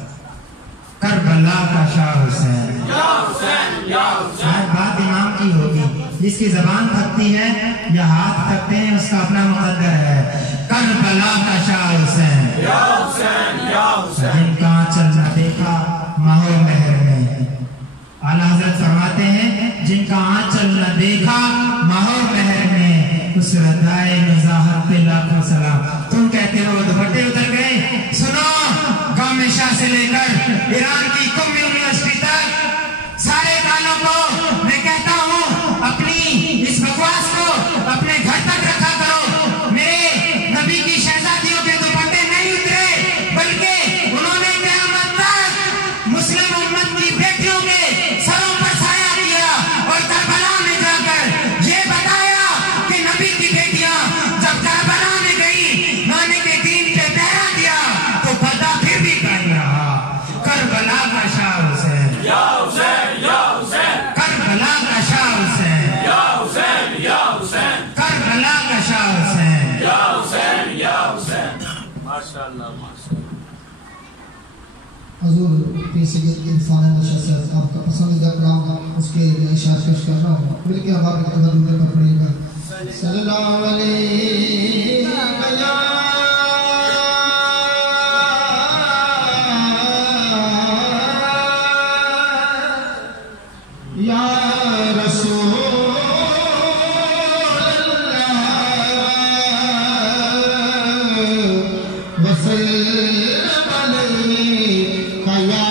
کربلا کا شاہ حسین. شاید بات امام کی ہوگی، جس کی زبان تھکتی ہے یا ہاتھ تھکتے ہیں اس کا اپنا مقدر ہے. کربلا کا شاہ حسین، جن کا آنچل نہ دیکھا ماہ و مہر میں. اعلیٰ حضرت فرماتے ہیں جن کا آنچل نہ دیکھا ماہ و مہر میں، اس ردائے نزاہت پہ لاکھوں سلام. تم کہتے ہو دوپٹے اتر گئے، سنو گام شاہ سے لے کر ایران کی کم یونیورسٹی تک سارے گانوں کو میں کہتا ہوں اپنی اس بکواس کو اپنے گھر تک رکھا کرو. میرے نبی کی شہزادیوں کے دوپٹے نہیں اترے، بلکہ انہوں نے قیامت تک مسلم امت کی بیٹیوں کے سروں پر سایہ کیا اور کربلا میں جا کر یہ بتایا کہ نبی کی بیٹیاں جب کربلا میں گئی نانے کے دین پہ پہرا دیا تو پردہ پھر بھی قائم رہا. کربلا کا شاہ حسین، کربلا کا شاہ حسین، کربلا کا شاہ حسین. ماشاءاللہ ماشاءاللہ. حضور پیر سید عرفان احمد شاہ صاحب آپ کا پسندیدہ کلام اس کے اشعار پیش کر رہا ہوں، مل کے آپ کی طرف دورے پر پڑھیے گا. صلی اللہ علیہ یا رسول اللہ وسلم علیک یا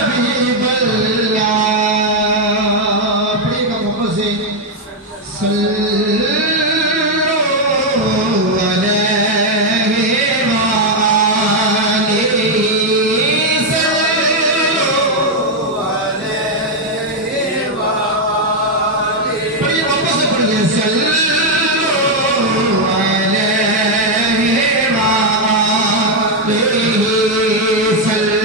حبیب اللہ. پڑھیے گا محبت سے. صلو علیہ وآلہ، صلو علیہ وآلہ. پڑھیے محبت سے پڑھیے. صلو علیہ وآلہ، صلو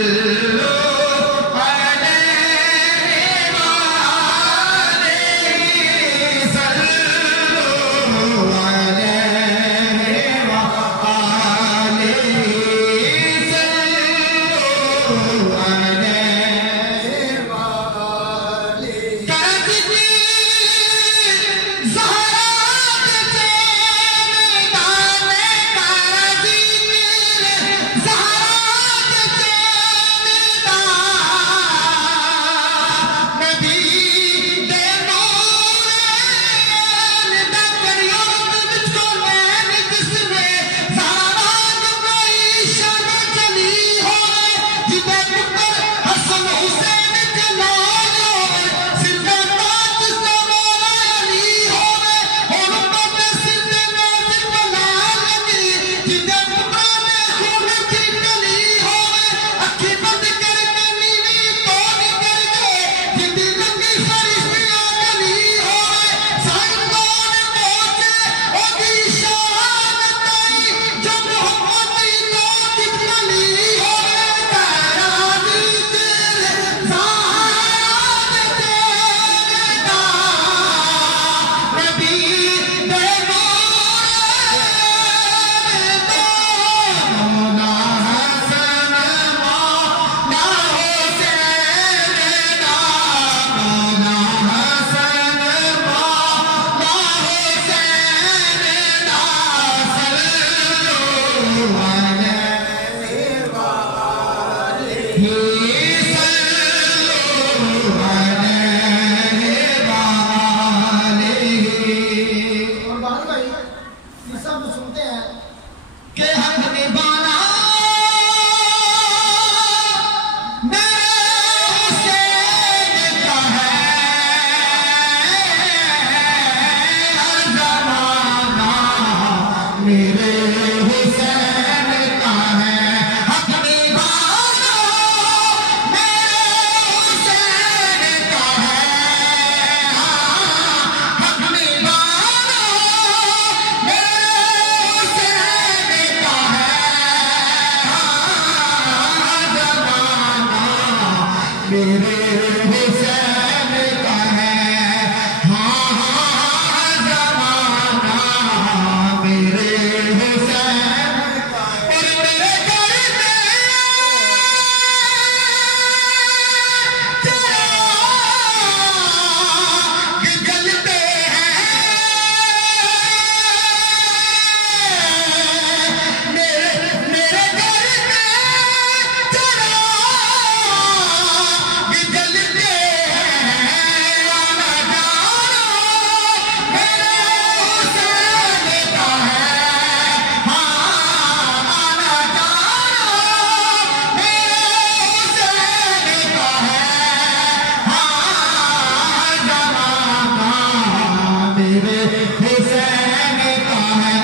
میرے حسین کا ہے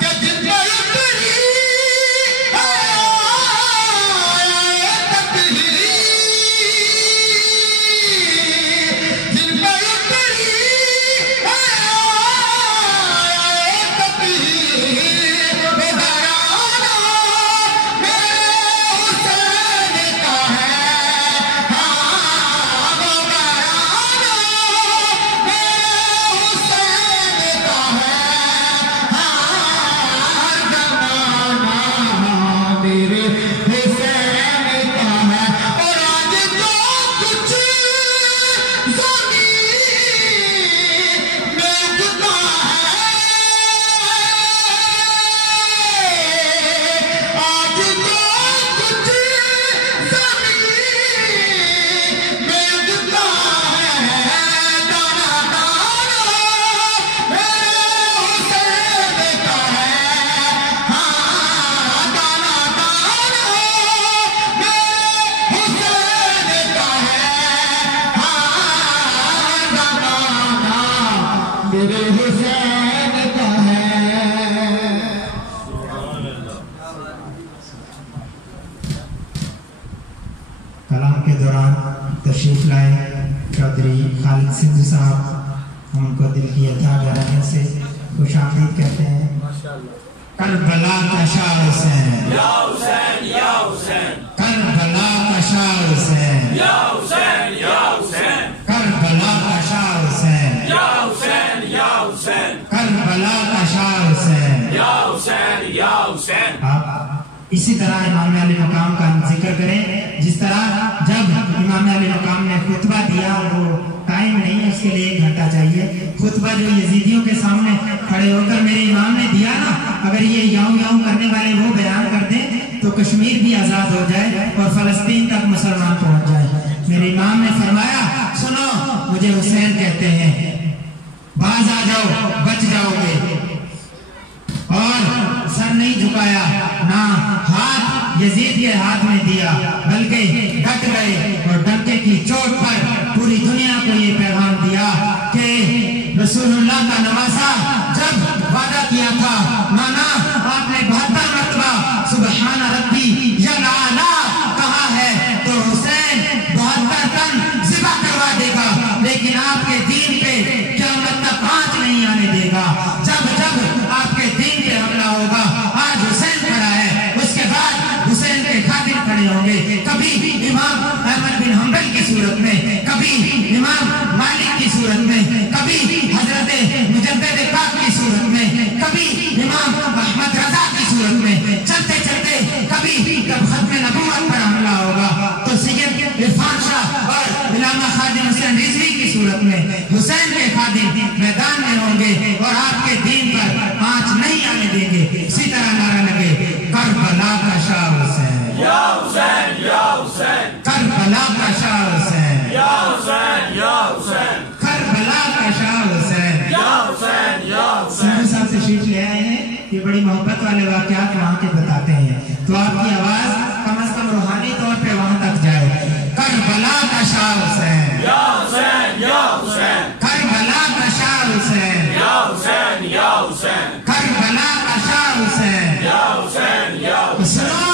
کہ جن پر اتری جن پر اتری کلام کے دوران تشریف لائے چودھری خالد سندھ صاحب، ہم کو دل کی عطا گہرائیوں سے خوش آمدید کہتے ہیں۔ کربلا کا شاہ حسین، یا حسین یا حسین، کربلا کا شاہ حسین، یا حسین یا حسین، کربلا کا شاہ حسین، یا حسین یا حسین، کربلا کا شاہ حسین۔ یا حسین یا حسین۔ آپ اسی طرح امام علی مقام کا ذکر کریں، جس طرح جب امام علی مقام نے خطبہ دیا، وہ ٹائم نہیں، اس کے لیے 1 گھنٹہ چاہیے۔ خطبہ جو یزیدیوں کے سامنے کھڑے ہو کر میرے امام نے دیا نا، اگر یہ یاؤں یاؤں کرنے والے وہ بیان کر دیں تو کشمیر بھی آزاد ہو جائے اور فلسطین تک مسلمان پہنچ جائے۔ میرے امام نے فرمایا، سنو مجھے حسین کہتے ہیں، باز آ جاؤ بچ جاؤ گے، اور سر نہیں جھکایا، نہ ہاتھ یزید کے ہاتھ میں دیا، بلکہ ڈٹ گئے اور ڈنکے کی چوٹ پر پوری دنیا کو یہ پیغام دیا کہ رسول اللہ کا نواسا جب وعدہ کیا تھا، مانا آپ نے 72 مرتبہ سبحان ربی یعلا کہا ہے تو حسین 72 تن ذبح کروا دے گا، لیکن آپ کے دین پہ قیامت تک آنچ نہیں آنے دے گا۔ جب جب آپ کے دین پہ حملہ ہوگا، آج حسین کھڑا ہے، اس کے بعد حسین کے خادم کھڑے ہوں گے، کبھی امام احمد بن حنبل کی صورت میں، کبھی امام مالک کی صورت میں، کبھی حضرت مجدد پاک کی صورت میں، کبھی امام احمد رضا کی صورت میں، چلتے چلتے کبھی جب ختم نبوت پر حملہ ہوگا تو سید عرفان شاہ اور علامہ خادم حسین رضوی کی صورت میں حسین کے خادم میدان میں ہوں گے اور آپ کے دین پر آنچ نہیں آنے دیں گے۔ اسی طرح نعرہ لگے، کربلا کا شاہ حسین، یا حسین یا حسین، کربلا کا شاہ حسین، یا حسین یا حسین، کربلا کا شاہ حسین۔ یا حسین یا حسین۔ سندھ صاحب تشریف لے آئے ہیں، یہ بڑی محبت والے واقعات وہاں کے بتاتے ہیں، تو آپ کی آواز کم از کم روحانی طور پہ وہاں تک جائے۔ کربلا کا شاہ حسین، یا حسین یا حسین، کربلا کا شاہ حسین، یا حسین یا حسین، کربلا کا شاہ حسین۔ یا حسین یا حسین، سنو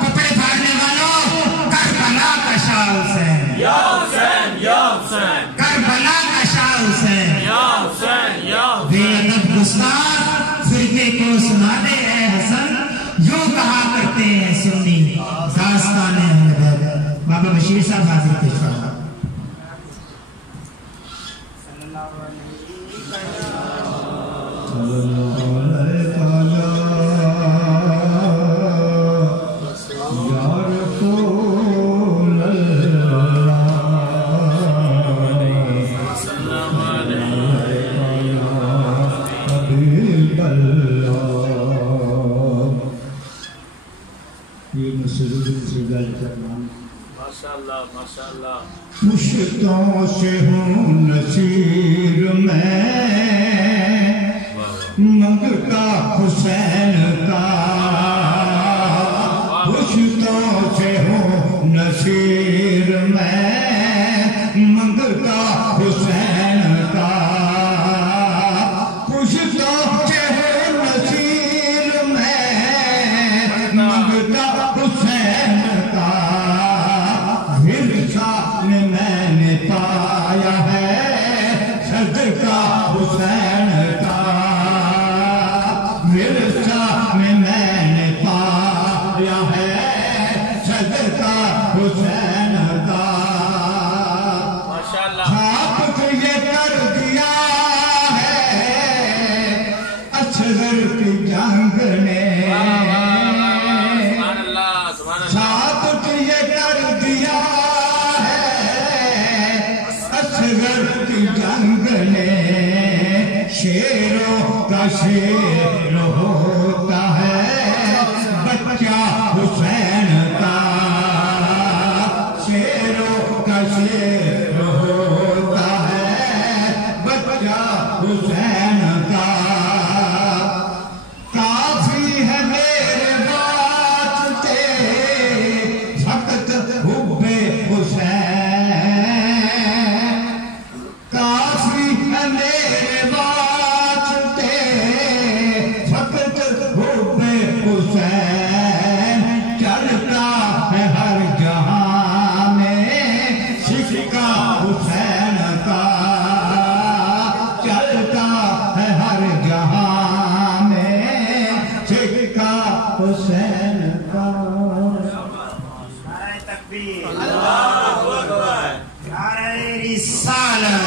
کپڑے پھاڑنے والوں، کربلا کا شاہ حسین، یا حسین یا حسین، کربلا کا شاہ حسین۔ یا حسین یا بے ادب گستاخ فرقے کو سنا دے اے حسن، یوں کہا کرتے ہیں سنی داستان اہل بیت۔ بابا بشیر صاحب حاضر پیش فرما۔ ماشاءاللہ ماشاءاللہ۔ پشتوں سے ہوں نصیر میں منگتا حسین کا، پشتوں سے ہوں نصیر میں منگتا حسین کا، صدقہ حسین کا ورثہ میں نے پایا ہے صدقہ حسین کا چھاپ یہ کر دیا ہے اصغر کی جنگ نے چھاپ یہ کر دیا ہے اصغر کی جنگ نے شیروں کا شیر ہوتا ہے بچہ حسین کا شیروں کا شیر ہوتا ہے بچہ حسین کا کافی ہے میرے واسطے فقط حب حسین کافی ہے میرے واسطے فقط حب حسین چلتا ہے ہر جہاں میں سکہ حسین کا چلتا ہے ہر جہاں میں سکہ حسین کا نعرہ تکبیر نعرہ رسالت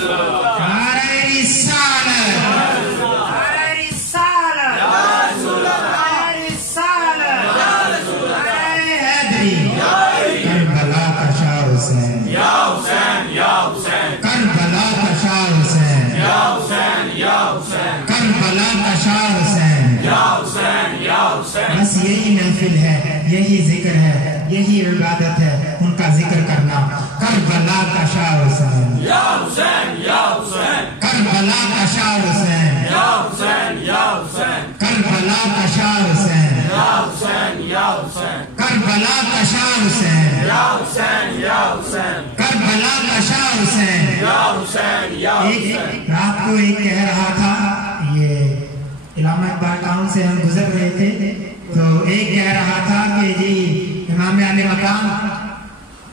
نعرہ رسالت نعرہ رسالت نعرہ رسالت نعرہ حیدری کربلا کا شاہ حسین کربلا کا شاہ حسین کربلا کا شاہ حسین بس یہی محفل ہے یہی ذکر ہے یہی عبادت ہے ان کا ذکر کرنا کربلا کا شاہ حسین کربلا کا شاہ حسین کربلا کا شاہ حسین کربلا کا شاہ حسین کربلا کا شاہ حسین ایک رات کو ایک کہہ رہا تھا یہ علامہ اقبال ٹاؤن سے ہم گزر رہے تھے تو ایک کہہ رہا تھا کہ جی امام علی مقام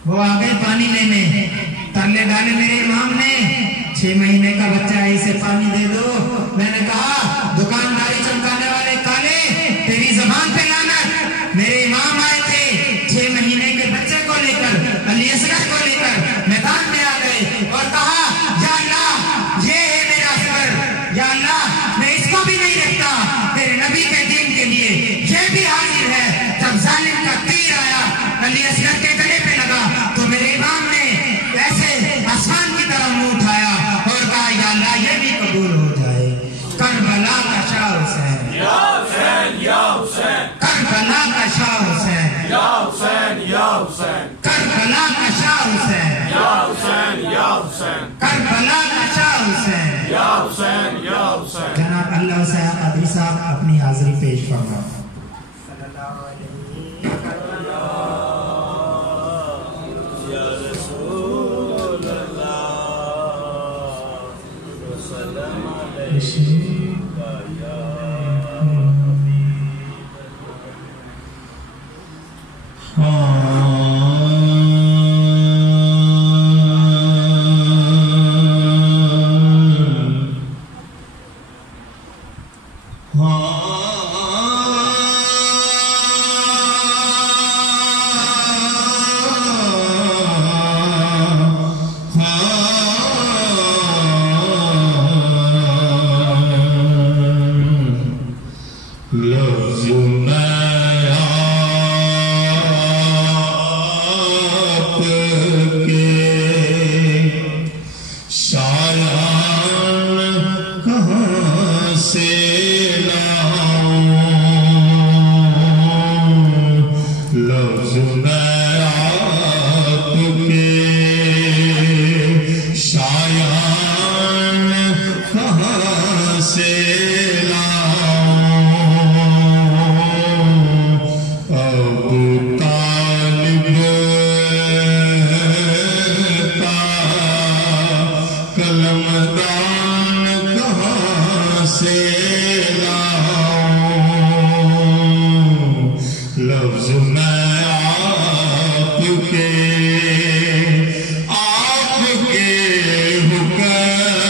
وہ آ گئے پانی لینے ترلے ڈالے میرے امام نے 6 مہینے کا بچہ ہے اسے پانی دے دو میں نے کہا دکانداری چمکانے والے کالے تیری زبان پہ لعنت میرے امام آئے تھے 6 مہینے کے بچے کو لے کر علی اصغر کو لے کر میدان میں آ گئے اور کہا یا اللہ یہ ہے میرا اصغر یا اللہ میں اس کو بھی نہیں رکھتا تیرے نبی کے دین کے لیے یہ بھی حاضر ہے جب ظالم کا تیر آیا علی اصغر کے گلے پہ لگا تو میرے امام نے ایسے آسمان کی طرف منہ اٹھایا اور کہا یا اللہ یہ بھی قبول ہو جائے کربلا کا شاہ حسین کربلا کا شاہ حسین کربلا کا شاہ حسین کربلا کا شاہ حسین جناب اللہ صاحب قادری صاحب اپنی حاضری پیش فرمائیں آپ کے حکم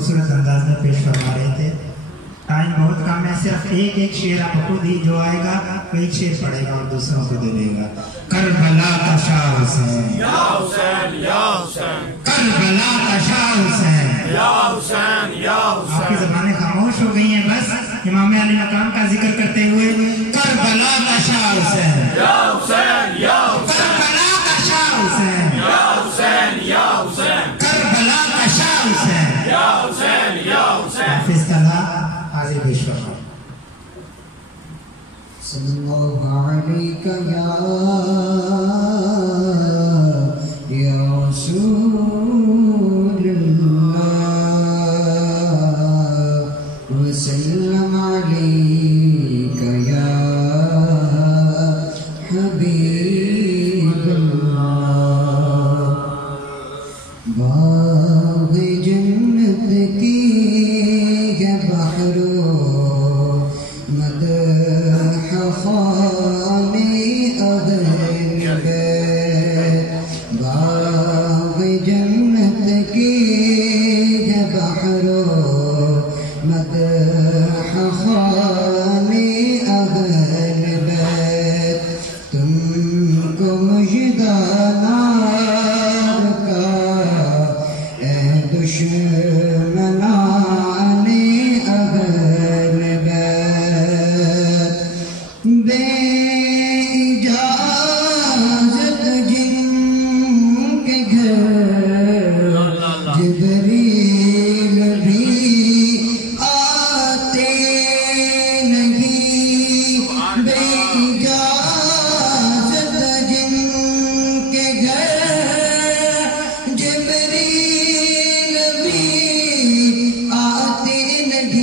خوبصورت انداز میں پیش فرما رہے تھے. ٹائم بہت کم ہے, صرف ایک شعر آپ خود ہی جو آئے گا وہ ایک شعر پڑھے گا اور دوسروں کو دے دے گا. کربلا کا شاہ حسین یا حسین یا حسین, کربلا کا شاہ حسین یا حسین یا حسین. آپ کی زبانیں خاموش ہو گئی ہیں بس امام علی مقام کا ذکر کرتے ہوئے. کربلا کا شاہ حسین یا حسین یا حسین, کربلا کا شاہ حسین یا حسین یا حسین, کربلا کا شاہ حسین. یا حسین یا حسین. حافظ طلحہ حاضر پیش فرما. صلی اللہ علیہ یا رسول اللہ وسلم علیک یا حبیب اللہ. باغ جنت کی ہے بحر مدح خان اہل بیت. باغ جنت کی ہے بحر مدح خان اہل بیت. تم کو مژدہ نار کا اے دشمنان اہل بیت. بے اجازت جن کے گھر جبریل بھی آتے نہیں. بے اجازت جن کے گھر جبریل بھی آتے نہیں.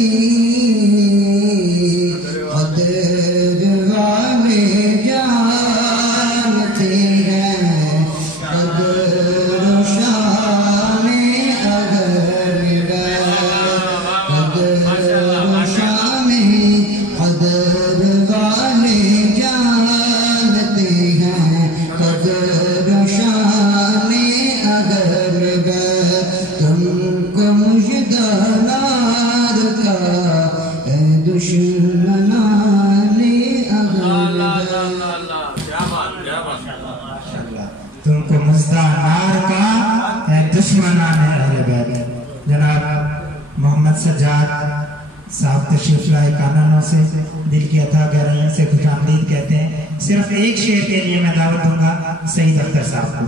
قدر والے جانتے ہیں قدر و شان اہل بیت. قدر و شان قدر والے جانتے ہیں قدر و شان اہل بیت. تم کو مژدہ نار کا اے دشمنان اہل بیت. کیا بات کیا بات. تم کو مژدہ نار کا ہے دشمنان اہل بیت. جناب محمد سجاد صاحب تشریف لائے کانانوں سے دل کی عطا گہرائیوں سے خوش آمدید کہتے ہیں. صرف ایک شعر کے لیے میں دعوت دوں گا سعید اختر صاحب کو.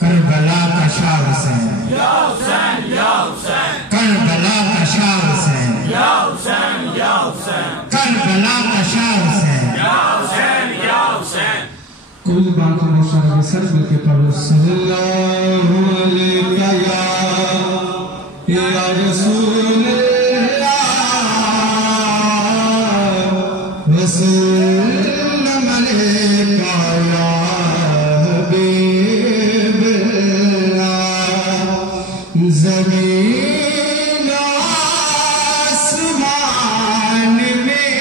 کربلا کا شاہ حسین یا حسین یا حسین, کربلا کا شاہ حسین یا حسین یا حسین, کربلا کا شاہ حسین. یا حسین یا حسین. کوئی بات نہیں شاہ سر مل کے پڑھو. صلی اللہ علیہ یا رسول اللہ وسلم علیہ یا حبیب اللہ. زمین و آسمان میں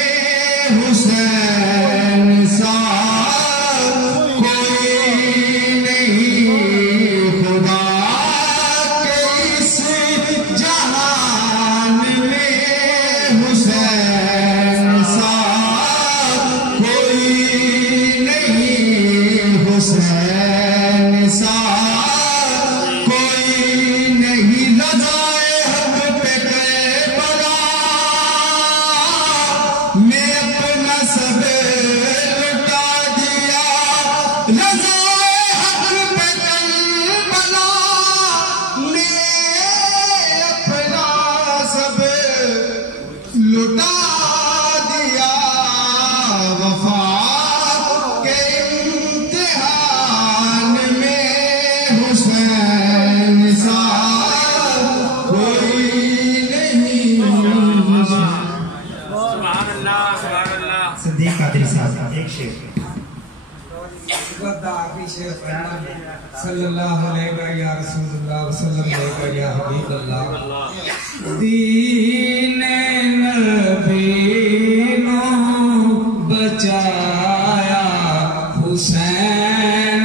حسین سا کوئی نہیں. خدا کے اس جہان میں حسین سا کوئی نہیں. حسین سا کوئی نہیں. رضائے حق پہ کربلا میں اپنا سب لٹا دیا. رضائے حق پہ کربلا میں اپنا سب لٹا دیا. وفا کے امتحان میں حسین سا کوئی نہیں. سبحان اللہ سبحان اللہ. صدیق قادری صاحب ایک شعر. صلی اللہ علیہ یا رسول اللہ وسلم علیہ یا حبیب اللہ. دین نبی نو بچایا حسین.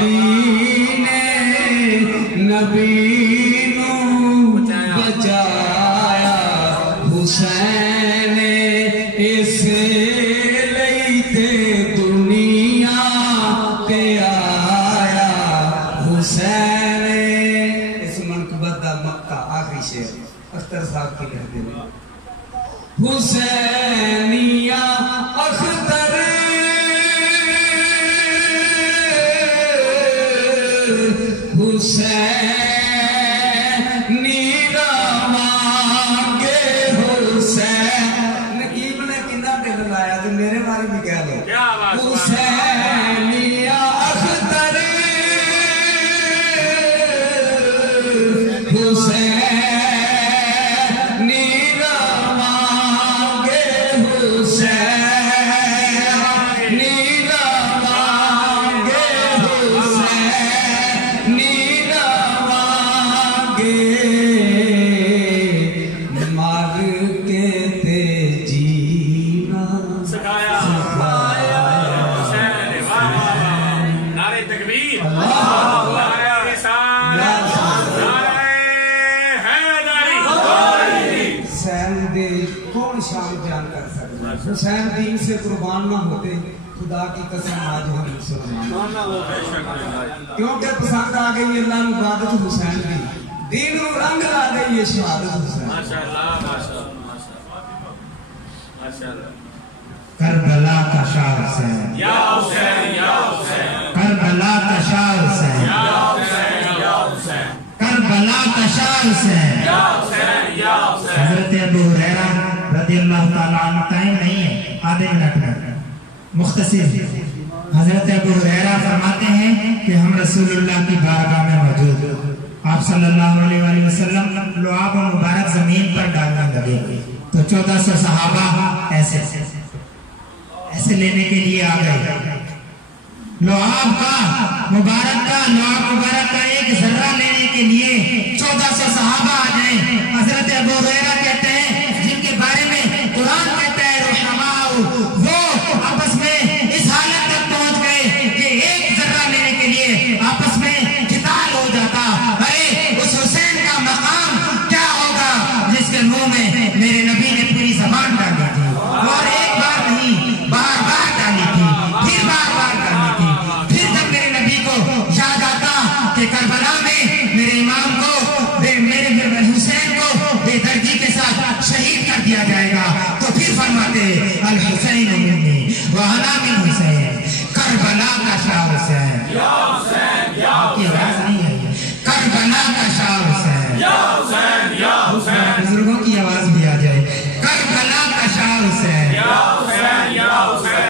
دین نبی نو سے لیتے دنیا کے آیا حسین اس منقبت دا مکہ آخری شعر اختر صاحب کی کہتے ہیں حسینیا اختر حسینی رواں حسین نقیب نے کنا دل لایا تو میرے بارے بھی کہہ لو حسینیا اختر حسینی رواں حسینی رواں حسینی رواں مار کے تے جینا سکھایا حسین نعرہ تکبیر نعرہ رسالت نعرہ حیدری حسین دے کون شان بیان کر سکتا ہے حسین دین سے قربان نہ ہوتے خدا کی قسم آج ہم مسلمان کیونکہ پسند آ گئی اللہ نے عبادت حسین کی دین و رنگ لا گئی یہ شہادت حسین ماشاءاللہ ماشاءاللہ ماشاءاللہ کربلا کا شاہ حسین یا حسین یا حسین کربلا کا شاہ حسین یا حسین یا حسین کربلا کا شاہ حسین یا حسین یا حسین حضرت ابو ہریرہ رضی اللہ تعالیٰ عنہ ٹائم نہیں ہے آدھے منٹ میں مختصر حضرت ابو ہریرہ فرماتے ہیں کہ ہم رسول اللہ کی بارگاہ میں موجود آپ صلی اللہ علیہ وآلہ وسلم لعاب و مبارک زمین پر ڈالنے لگے تو 1400 صحابہ ایسے لینے کے لیے آ گئے لعاب مبارک کا ایک ذرہ لینے کے لیے 1400 صحابہ آ جائیں حضرت ابو ہریرہ کہتے ہیں جن کے بارے میں قرآن کہتا ہے رحماء وہ آپس میں اس حالت تک پہنچ گئے کہ ایک ذرہ لینے کے لیے آپس میں قتال ہو جاتا ارے اس حسین کا مقام کیا ہوگا جس کے منہ میں میرے نبی نے پوری زبان ڈالی تھی اور ایک بار نہیں بار بار ڈالی تھی پھر بار بار ڈالی تھی پھر جب میرے نبی کو یاد آتا کہ کربلا میں میرے امام کو میرے حسین کو بے دردی کے ساتھ شہید کر دیا جائے گا تو پھر فرماتے الحسین منی وانا من حسین کربلا کا شاہ حسین یا حسین یا آپ کی آواز نہیں آئی ہے کربلا کا شاہ حسین یا حسین یا حسین بزرگوں کی آواز بھی آ جائے کربلا کا شاہ حسین یا حسین یا حسین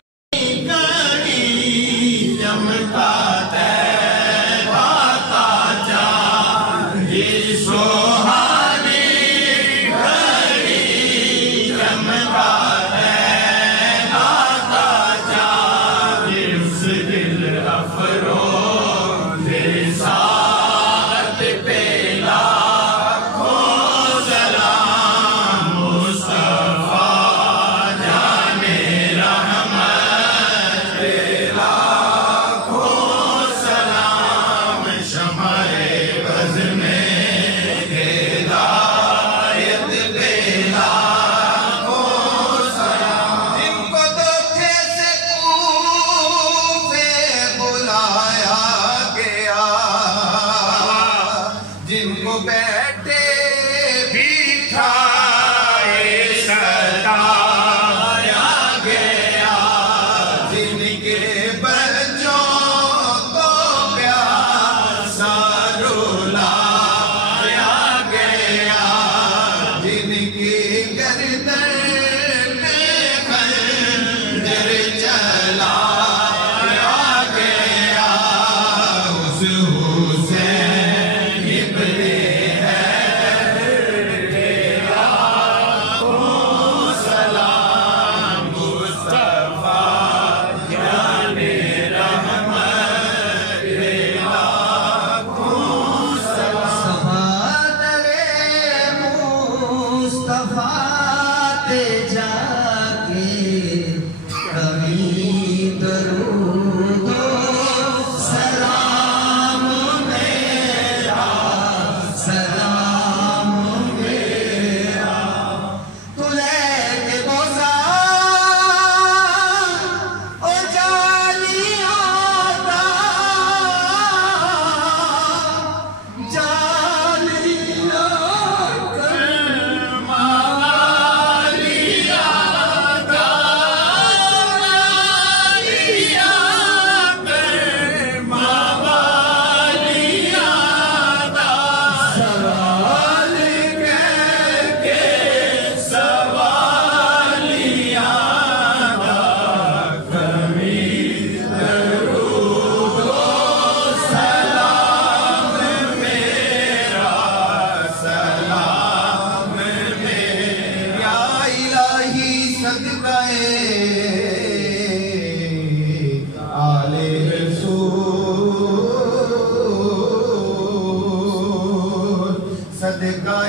صدقہ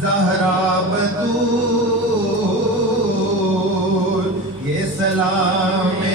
زہرا بدور یہ سلام